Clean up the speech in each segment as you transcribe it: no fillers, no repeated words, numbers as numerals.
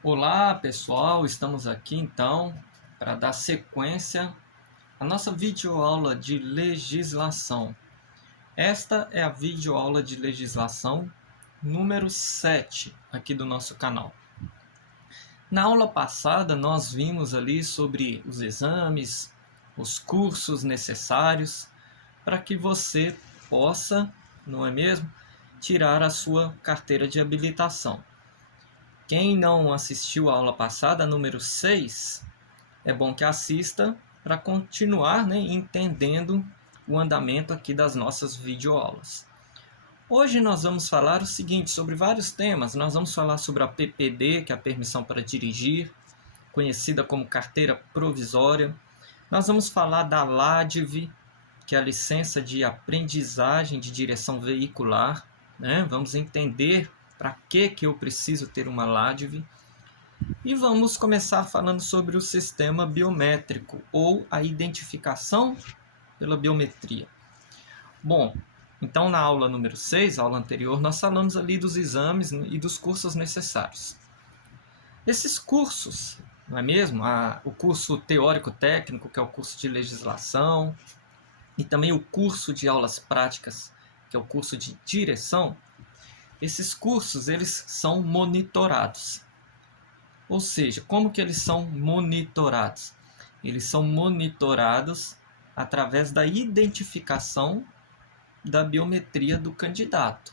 Olá pessoal, estamos aqui então para dar sequência à nossa videoaula de legislação. Esta é a videoaula de legislação número 7 aqui do nosso canal. Na aula passada nós vimos ali sobre os exames, os cursos necessários para que você possa, não é mesmo, tirar a sua carteira de habilitação. Quem não assistiu à aula passada, número 6, é bom que assista para continuar, entendendo o andamento aqui das nossas videoaulas. Hoje nós vamos falar o seguinte, sobre vários temas. Nós vamos falar sobre a PPD, que é a permissão para dirigir, conhecida como carteira provisória. Nós vamos falar da LADV, que é a licença de aprendizagem de direção veicular. Vamos entender para que eu preciso ter uma LADV. E vamos começar falando sobre o sistema biométrico, ou a identificação pela biometria. Bom, então na aula número 6, aula anterior, nós falamos ali dos exames e dos cursos necessários. Esses cursos, não é mesmo? O curso teórico-técnico, que é o curso de legislação, e também o curso de aulas práticas, que é o curso de direção, esses cursos eles são monitorados. Ou seja, como que eles são monitorados? Eles são monitorados através da identificação da biometria do candidato,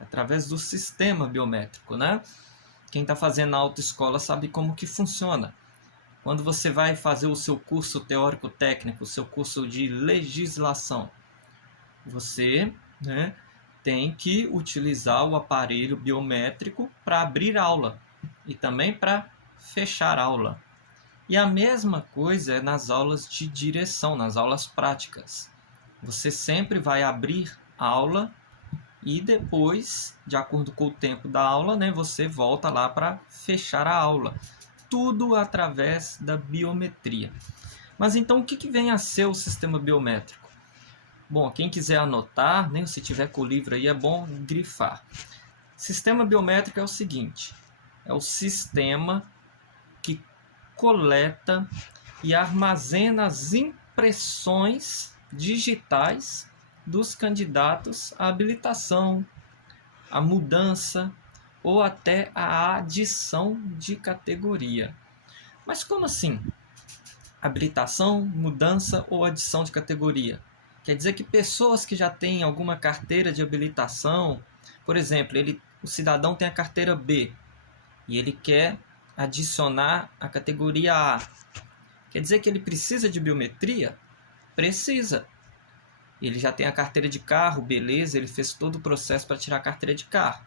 através do sistema biométrico, né? Quem está fazendo a autoescola sabe como que funciona. Quando você vai fazer o seu curso teórico-técnico, o seu curso de legislação, você tem que utilizar o aparelho biométrico para abrir aula e também para fechar aula. E a mesma coisa é nas aulas de direção, nas aulas práticas. Você sempre vai abrir aula e depois, de acordo com o tempo da aula, você volta lá para fechar a aula. Tudo através da biometria. Mas então o que vem a ser o sistema biométrico? Bom, quem quiser anotar, se tiver com o livro aí, é bom grifar. Sistema biométrico é o seguinte: é o sistema que coleta e armazena as impressões digitais dos candidatos à habilitação, à mudança ou até à adição de categoria. Mas como assim? Habilitação, mudança ou adição de categoria? Quer dizer que pessoas que já têm alguma carteira de habilitação, por exemplo, o cidadão tem a carteira B e ele quer adicionar a categoria A. Quer dizer que ele precisa de biometria? Precisa. Ele já tem a carteira de carro, beleza, ele fez todo o processo para tirar a carteira de carro.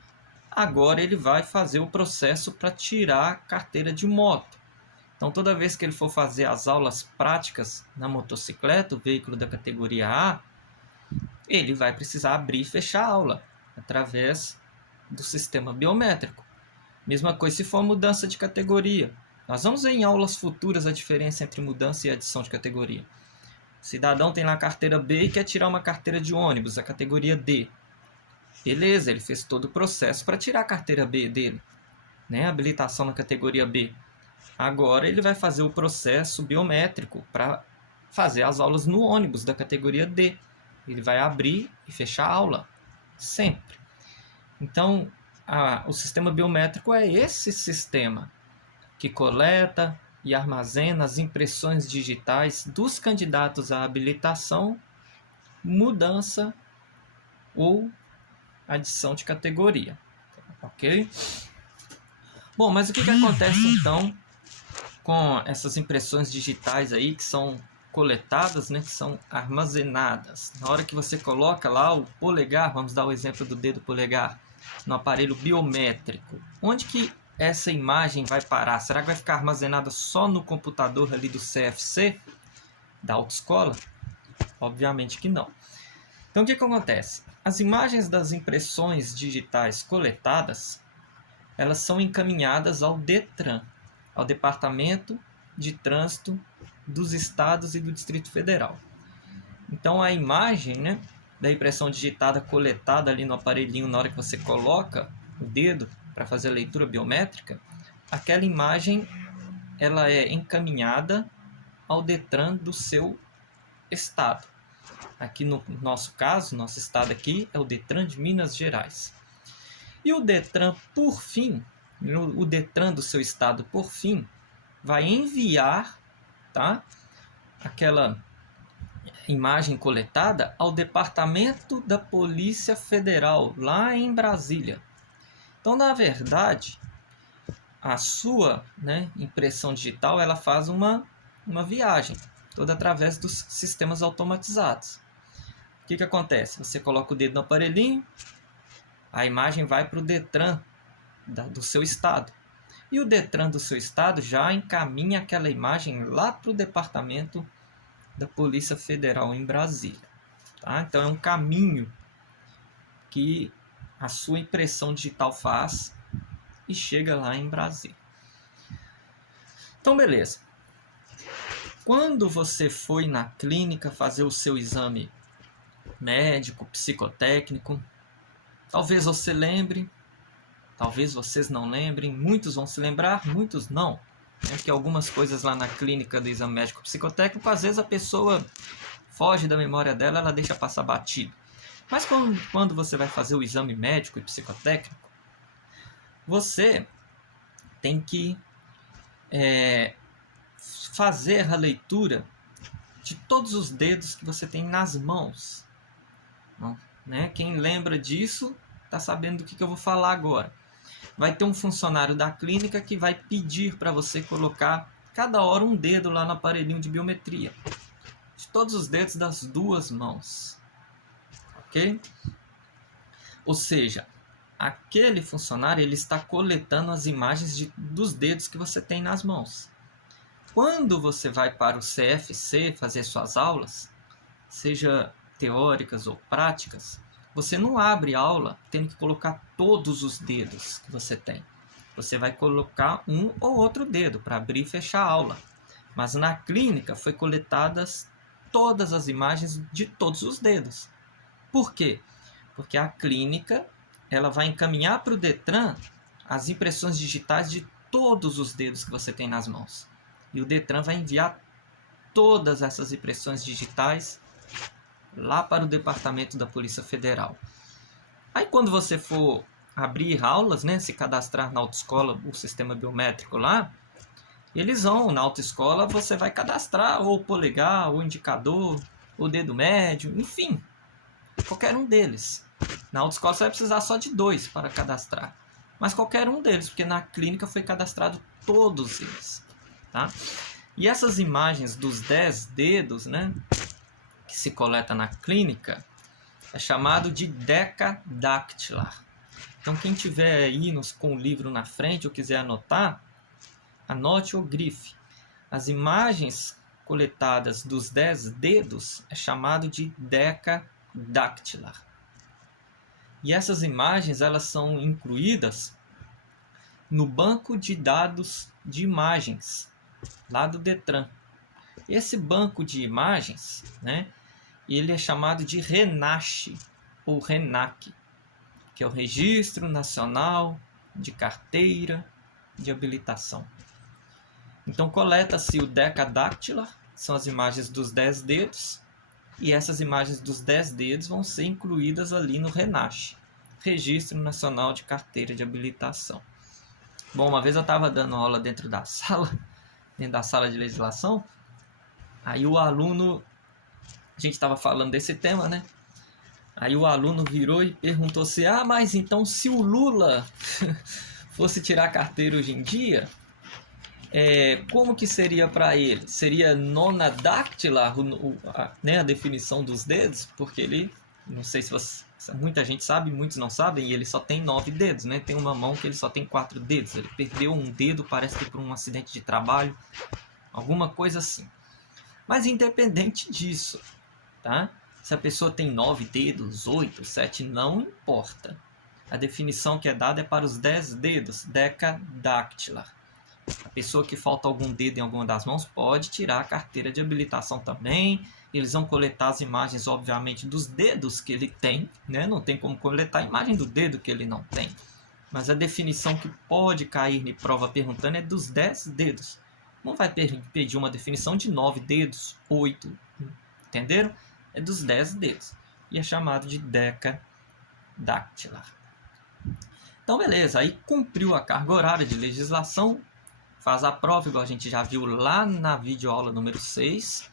Agora ele vai fazer o processo para tirar a carteira de moto. Então, toda vez que ele for fazer as aulas práticas na motocicleta, o veículo da categoria A, ele vai precisar abrir e fechar a aula através do sistema biométrico. Mesma coisa se for mudança de categoria. Nós vamos ver em aulas futuras a diferença entre mudança e adição de categoria. O cidadão tem lá a carteira B e quer tirar uma carteira de ônibus, a categoria D. Beleza, ele fez todo o processo para tirar a carteira B dele, habilitação na categoria B. Agora ele vai fazer o processo biométrico para fazer as aulas no ônibus da categoria D. Ele vai abrir e fechar a aula, sempre. Então, o sistema biométrico é esse sistema que coleta e armazena as impressões digitais dos candidatos à habilitação, mudança ou adição de categoria. Ok? Bom, mas o que acontece então com essas impressões digitais aí que são coletadas, que são armazenadas? Na hora que você coloca lá o polegar, vamos dar o exemplo do dedo polegar, no aparelho biométrico, onde que essa imagem vai parar? Será que vai ficar armazenada só no computador ali do CFC, da autoescola? Obviamente que não. Então o que acontece? As imagens das impressões digitais coletadas, elas são encaminhadas ao DETRAN, ao Departamento de Trânsito dos Estados e do Distrito Federal. Então a imagem, da impressão digitada coletada ali no aparelhinho na hora que você coloca o dedo para fazer a leitura biométrica, aquela imagem ela é encaminhada ao Detran do seu estado. Aqui no nosso caso, nosso estado aqui é o Detran de Minas Gerais. E o Detran, por fim, o Detran do seu estado, por fim, vai enviar, tá, aquela imagem coletada ao Departamento da Polícia Federal, lá em Brasília. Então, na verdade, a sua, né, impressão digital ela faz uma viagem, toda através dos sistemas automatizados. O que acontece? Você coloca o dedo no aparelhinho, a imagem vai para o Detran do seu estado. E o Detran do seu estado já encaminha aquela imagem lá para o Departamento da Polícia Federal em Brasília. Tá? Então é um caminho que a sua impressão digital faz e chega lá em Brasília. Então, beleza. Quando você foi na clínica fazer o seu exame médico, psicotécnico, talvez você lembre, talvez vocês não lembrem, muitos vão se lembrar, muitos não. É que algumas coisas lá na clínica do exame médico psicotécnico, às vezes a pessoa foge da memória dela, ela deixa passar batido. Mas quando você vai fazer o exame médico e psicotécnico, você tem que fazer a leitura de todos os dedos que você tem nas mãos. Né? Quem lembra disso está sabendo do que eu vou falar agora. Vai ter um funcionário da clínica que vai pedir para você colocar cada hora um dedo lá no aparelhinho de biometria. De todos os dedos das duas mãos. Ok? Ou seja, aquele funcionário ele está coletando as imagens dos dedos que você tem nas mãos. Quando você vai para o CFC fazer suas aulas, seja teóricas ou práticas, você não abre aula tendo que colocar todos os dedos que você tem. Você vai colocar um ou outro dedo para abrir e fechar a aula. Mas na clínica foi coletadas todas as imagens de todos os dedos. Por quê? Porque a clínica ela vai encaminhar para o Detran as impressões digitais de todos os dedos que você tem nas mãos. E o Detran vai enviar todas essas impressões digitais lá para o Departamento da Polícia Federal. Aí quando você for abrir aulas, né, se cadastrar na autoescola, o sistema biométrico lá, eles vão, na autoescola você vai cadastrar ou o polegar, ou o indicador, o dedo médio, enfim, qualquer um deles. Na autoescola você vai precisar só de 2 para cadastrar, mas qualquer um deles, porque na clínica foi cadastrado todos eles. Tá? E essas imagens dos 10 dedos, né, que se coleta na clínica, é chamado de decadactilar. Então quem tiver aí com o livro na frente ou quiser anotar, anote ou grife. As imagens coletadas dos 10 dedos é chamado de decadactilar. E essas imagens elas são incluídas no banco de dados de imagens lá do Detran. Esse banco de imagens, né, ele é chamado de RENAC ou RENAC, que é o Registro Nacional de Carteira de Habilitação. Então coleta-se o decadactilar, são as imagens dos 10 dedos, e essas imagens dos 10 dedos vão ser incluídas ali no RENAC, Registro Nacional de Carteira de Habilitação. Bom, uma vez eu estava dando aula dentro da sala de legislação, aí o aluno, a gente estava falando desse tema, né? Aí o aluno virou e perguntou assim, mas então se o Lula fosse tirar a carteira hoje em dia, como que seria para ele? Seria nonadactilar, né, a definição dos dedos? Porque ele, não sei se muita gente sabe, muitos não sabem, e ele só tem 9 dedos, né? Tem uma mão que ele só tem 4 dedos. Ele perdeu um dedo, parece que por um acidente de trabalho, alguma coisa assim. Mas independente disso, tá? Se a pessoa tem 9 dedos, 8, 7, não importa. A definição que é dada é para os 10 dedos, decadactilar. A pessoa que falta algum dedo em alguma das mãos pode tirar a carteira de habilitação também. Eles vão coletar as imagens, obviamente, dos dedos que ele tem, né? Não tem como coletar a imagem do dedo que ele não tem. mas a definição que pode cair em prova perguntando é dos 10 dedos. Não vai pedir uma definição de 9 dedos, 8, entenderam? É dos 10 dedos. E é chamado de decadactilar. Então, beleza. Aí cumpriu a carga horária de legislação, faz a prova, igual a gente já viu lá na videoaula número 6.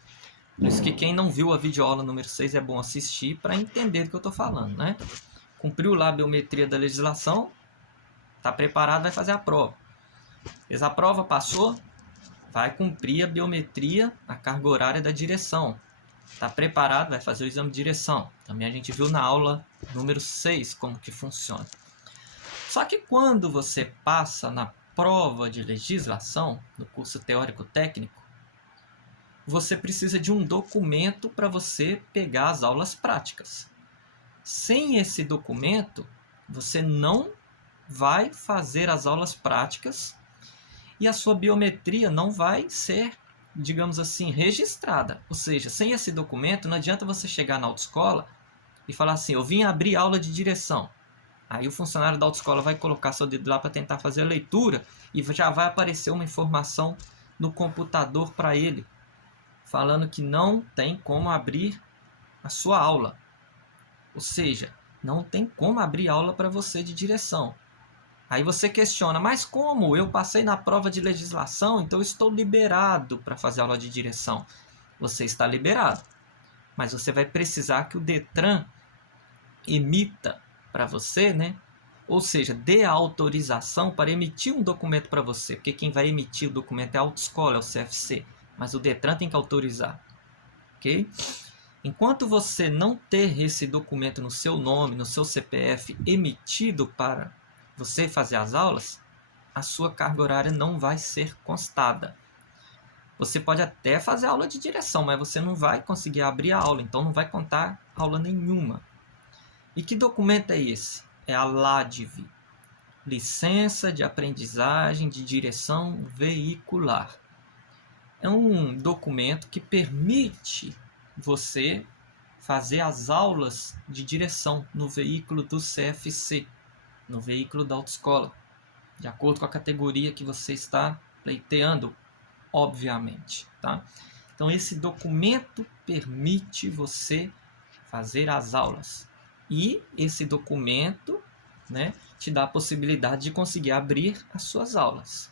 Por isso que quem não viu a videoaula número 6 é bom assistir para entender do que eu estou falando, né? Cumpriu lá a biometria da legislação, está preparado, vai fazer a prova. Fez a prova, passou, vai cumprir a biometria, a carga horária da direção. Está preparado, vai fazer o exame de direção. Também a gente viu na aula número 6 como que funciona. Só que quando você passa na prova de legislação, no curso teórico-técnico, você precisa de um documento para você pegar as aulas práticas. Sem esse documento, você não vai fazer as aulas práticas e a sua biometria não vai ser, digamos assim, registrada. Ou seja, sem esse documento, não adianta você chegar na autoescola e falar assim, eu vim abrir aula de direção. Aí o funcionário da autoescola vai colocar seu dedo lá para tentar fazer a leitura e já vai aparecer uma informação no computador para ele, falando que não tem como abrir a sua aula. Ou seja, não tem como abrir aula para você de direção. Aí você questiona, mas como? Eu passei na prova de legislação, então eu estou liberado para fazer aula de direção. Você está liberado, mas você vai precisar que o Detran emita para você, né? Ou seja, dê a autorização para emitir um documento para você, porque quem vai emitir o documento é a autoescola, é o CFC, mas o Detran tem que autorizar, ok? Enquanto você não ter esse documento no seu nome, no seu CPF emitido para você fazer as aulas, a sua carga horária não vai ser constada. Você pode até fazer aula de direção, mas você não vai conseguir abrir a aula, então não vai contar aula nenhuma. E que documento é esse? É a LADV, Licença de Aprendizagem de Direção Veicular. É um documento que permite você fazer as aulas de direção no veículo do CFC, no veículo da autoescola, de acordo com a categoria que você está pleiteando, obviamente, tá? Então esse documento permite você fazer as aulas e esse documento, né, te dá a possibilidade de conseguir abrir as suas aulas.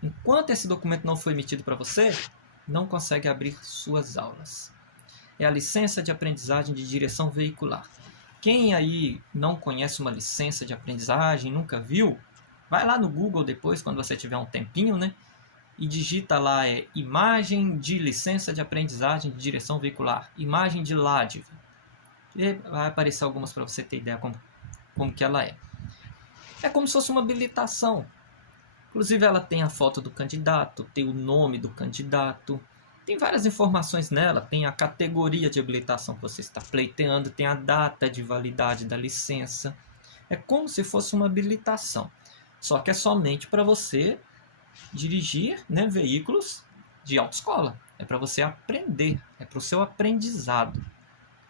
Enquanto esse documento não foi emitido para você, não consegue abrir suas aulas. É a licença de aprendizagem de direção veicular. Quem aí não conhece uma licença de aprendizagem, nunca viu, vai lá no Google depois, quando você tiver um tempinho, né? E digita lá, imagem de licença de aprendizagem de direção veicular, imagem de LADV. E vai aparecer algumas para você ter ideia como que ela é. É como se fosse uma habilitação. Inclusive ela tem a foto do candidato, tem o nome do candidato, tem várias informações nela, tem a categoria de habilitação que você está pleiteando, tem a data de validade da licença. É como se fosse uma habilitação, só que é somente para você dirigir, né, veículos de autoescola. É para você aprender, é para o seu aprendizado.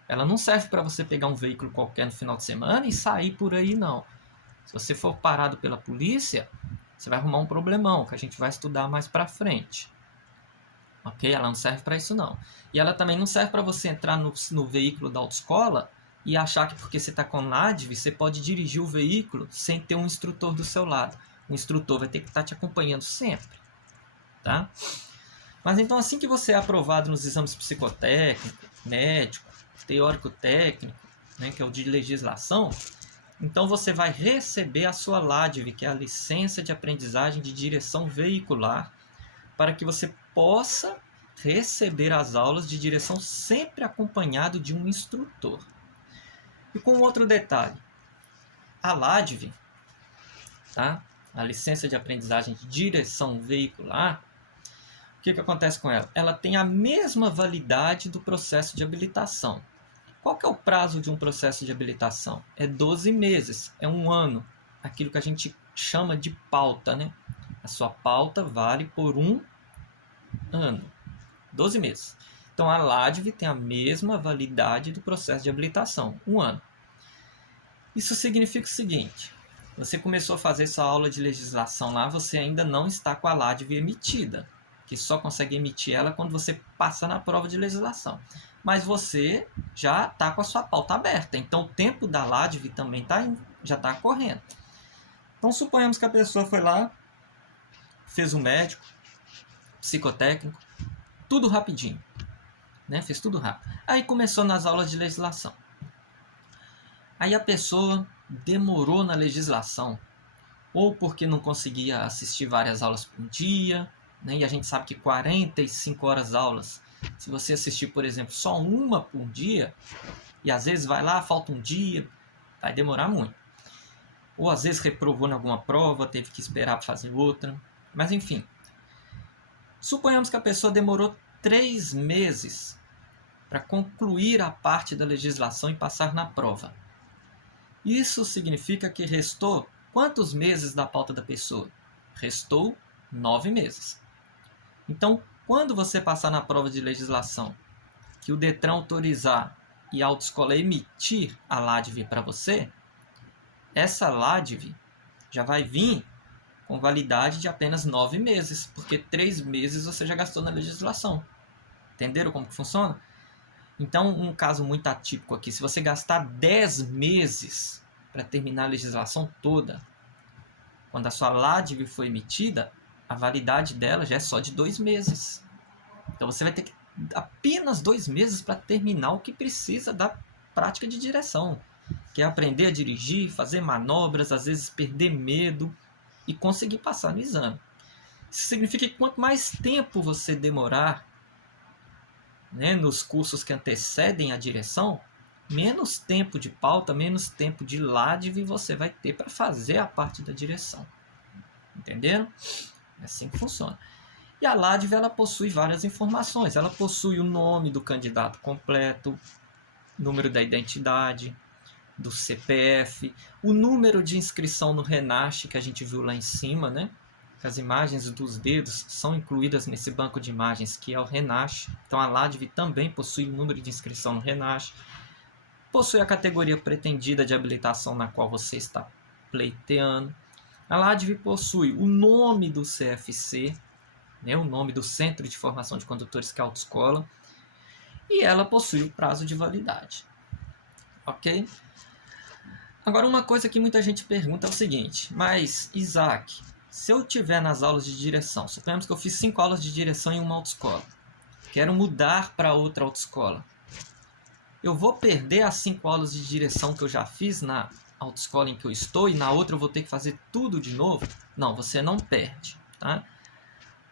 Ela não serve para você pegar um veículo qualquer no final de semana e sair por aí, não. Se você for parado pela polícia, você vai arrumar um problemão, que a gente vai estudar mais para frente. Ok? Ela não serve para isso, não. E ela também não serve para você entrar no veículo da autoescola e achar que porque você está com LADV, você pode dirigir o veículo sem ter um instrutor do seu lado. O instrutor vai ter que estar te acompanhando sempre. Tá? Mas então, assim que você é aprovado nos exames psicotécnico, médico, teórico-técnico, né, que é o de legislação, então você vai receber a sua LADV, que é a licença de aprendizagem de direção veicular, para que você possa receber as aulas de direção sempre acompanhado de um instrutor. E com outro detalhe, a LADV, tá? A licença de aprendizagem de direção veicular, o que acontece com ela? Ela tem a mesma validade do processo de habilitação. Qual que é o prazo de um processo de habilitação? É 12 meses, é um ano. Aquilo que a gente chama de pauta, né? A sua pauta vale por um ano, 12 meses. Então a LADV tem a mesma validade do processo de habilitação, um ano. Isso significa o seguinte: Você começou a fazer sua aula de legislação lá, você ainda não está com a LADV emitida, que só consegue emitir ela quando você passa na prova de legislação. Mas você já está com a sua pauta aberta, então o tempo da LADV também já está correndo. Então suponhamos que a pessoa foi lá, fez o médico, psicotécnico, tudo rapidinho, né? Fez tudo rápido. Aí começou nas aulas de legislação. Aí a pessoa demorou na legislação, ou porque não conseguia assistir várias aulas por dia, né? E a gente sabe que 45 horas aulas, se você assistir, por exemplo, só uma por dia, e às vezes vai lá, falta um dia, vai demorar muito. Ou às vezes reprovou em alguma prova, teve que esperar para fazer outra. Mas enfim, suponhamos que a pessoa demorou 3 meses para concluir a parte da legislação e passar na prova. Isso significa que restou quantos meses da pauta da pessoa? Restou 9 meses. Então, quando você passar na prova de legislação, que o Detran autorizar e a autoescola emitir a LADV para você, essa LADV já vai vir com validade de apenas 9 meses, porque 3 meses você já gastou na legislação. Entenderam como que funciona? Então, um caso muito atípico aqui, se você gastar 10 meses para terminar a legislação toda, quando a sua LADV foi emitida, a validade dela já é só de 2 meses. Então, você vai ter apenas 2 meses para terminar o que precisa da prática de direção, que é aprender a dirigir, fazer manobras, às vezes perder medo e conseguir passar no exame. Isso significa que quanto mais tempo você demorar, né, nos cursos que antecedem a direção, menos tempo de pauta, menos tempo de LADV você vai ter para fazer a parte da direção. Entenderam? É assim que funciona. E a LADV ela possui várias informações. Ela possui o nome do candidato completo, número da identidade, do CPF, o número de inscrição no RENASH que a gente viu lá em cima, né? As imagens dos dedos são incluídas nesse banco de imagens que é o RENASH. Então a LADV também possui o número de inscrição no RENASH. Possui a categoria pretendida de habilitação na qual você está pleiteando. A LADV possui o nome do CFC, né, o nome do Centro de Formação de Condutores, que é a autoescola. E ela possui o prazo de validade. Ok? Agora, uma coisa que muita gente pergunta é o seguinte: mas, Isaac, se eu tiver nas aulas de direção, suponhamos que eu fiz 5 aulas de direção em uma autoescola, quero mudar para outra autoescola, eu vou perder as 5 aulas de direção que eu já fiz na autoescola em que eu estou e na outra eu vou ter que fazer tudo de novo? Não, você não perde, tá?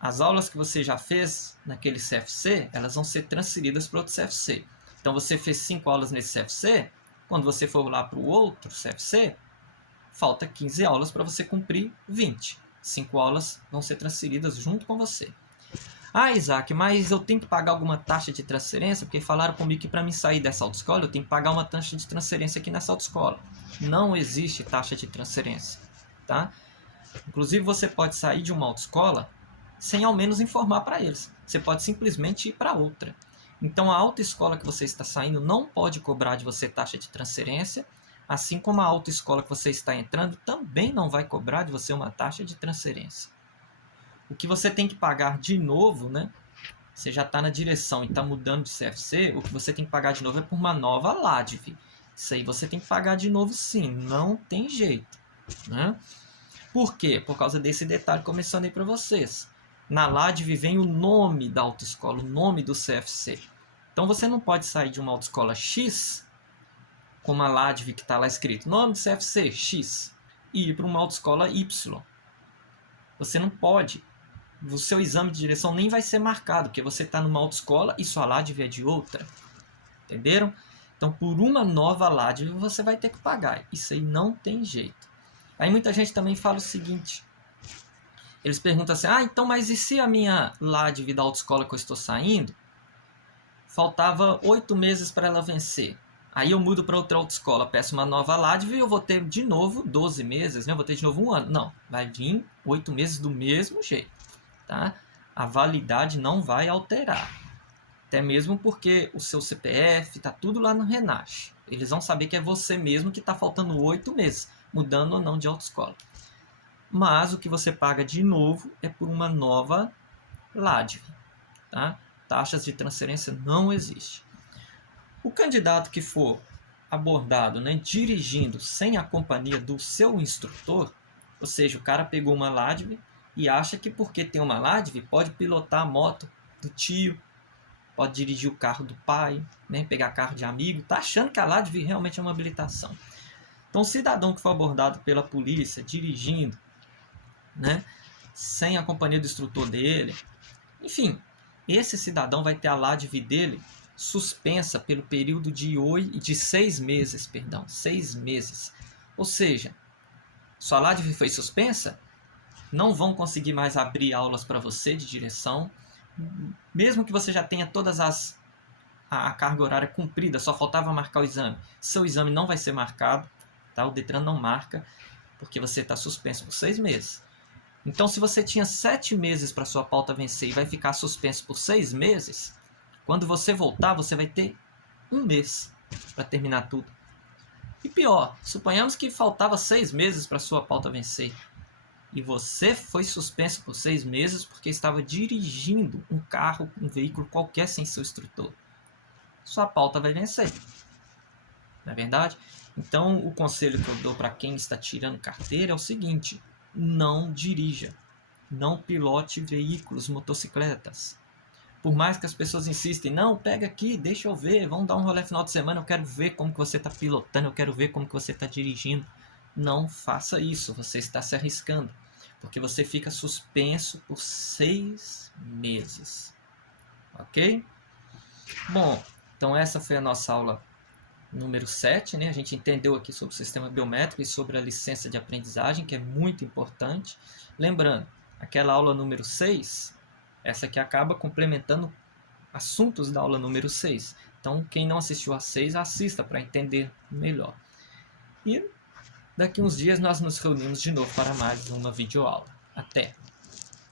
As aulas que você já fez naquele CFC, elas vão ser transferidas para outro CFC. Então você fez 5 aulas nesse CFC, quando você for lá para o outro CFC, falta 15 aulas para você cumprir 20. 5 aulas vão ser transferidas junto com você. Ah, Isaac, mas eu tenho que pagar alguma taxa de transferência? Porque falaram comigo que para mim sair dessa autoescola, eu tenho que pagar uma taxa de transferência aqui nessa autoescola. Não existe taxa de transferência, tá? Inclusive, você pode sair de uma autoescola sem ao menos informar para eles. Você pode simplesmente ir para outra. Então, a autoescola que você está saindo não pode cobrar de você taxa de transferência, assim como a autoescola que você está entrando também não vai cobrar de você uma taxa de transferência. O que você tem que pagar de novo, né? Você já está na direção e está mudando de CFC, o que você tem que pagar de novo é por uma nova LADV. Isso aí você tem que pagar de novo sim, não tem jeito, né? Por quê? Por causa desse detalhe que eu mencionei para vocês. Na LADV vem o nome da autoescola, o nome do CFC. Então você não pode sair de uma autoescola X com uma LADV que está lá escrito nome do CFC X e ir para uma autoescola Y. Você não pode. O seu exame de direção nem vai ser marcado, porque você está numa autoescola e sua LADV é de outra. Entenderam? Então, por uma nova LADV você vai ter que pagar. Isso aí não tem jeito. Aí muita gente também fala o seguinte. Eles perguntam assim, então, mas e se a minha LADV da autoescola que eu estou saindo, faltava 8 meses para ela vencer? Aí eu mudo para outra autoescola, peço uma nova LADV e eu vou ter de novo 12 meses, né? Eu vou ter de novo 1 ano. Não, vai vir 8 meses do mesmo jeito, tá? A validade não vai alterar. Até mesmo porque o seu CPF está tudo lá no RENASH. Eles vão saber que é você mesmo que está faltando 8 meses. mudando ou não de autoescola. Mas o que você paga de novo é por uma nova LADV. Tá? Taxas de transferência não existem. O candidato que for abordado, né, dirigindo sem a companhia do seu instrutor, ou seja, o cara pegou uma LADV e acha que porque tem uma LADV pode pilotar a moto do tio, pode dirigir o carro do pai, né, pegar carro de amigo, está achando que a LADV realmente é uma habilitação. Então, o cidadão que for abordado pela polícia dirigindo, né, sem a companhia do instrutor dele, enfim, esse cidadão vai ter a LADV dele suspensa pelo período de 6 meses. 6 meses. Ou seja, sua LADV foi suspensa, não vão conseguir mais abrir aulas para você de direção, mesmo que você já tenha todas a carga horária cumprida, só faltava marcar o exame. Seu exame não vai ser marcado, tá? O Detran não marca, porque você está suspenso por 6 meses. Então, se você tinha 7 meses para sua pauta vencer e vai ficar suspenso por 6 meses, quando você voltar, você vai ter 1 mês para terminar tudo. E pior, suponhamos que faltava 6 meses para sua pauta vencer e você foi suspenso por 6 meses porque estava dirigindo um carro, um veículo qualquer sem seu instrutor. Sua pauta vai vencer. Não é verdade? Então, o conselho que eu dou para quem está tirando carteira é o seguinte: não dirija, não pilote veículos, motocicletas. Por mais que as pessoas insistem, não, pega aqui, deixa eu ver, vamos dar um rolê final de semana, eu quero ver como que você está pilotando, eu quero ver como que você está dirigindo. Não faça isso, você está se arriscando, porque você fica suspenso por 6 meses. Ok? Bom, então essa foi a nossa aula número 7, né? A gente entendeu aqui sobre o sistema biométrico e sobre a licença de aprendizagem, que é muito importante. Lembrando, aquela aula número 6, essa aqui acaba complementando assuntos da aula número 6. Então, quem não assistiu a 6, assista para entender melhor. E daqui uns dias nós nos reunimos de novo para mais uma videoaula. Até!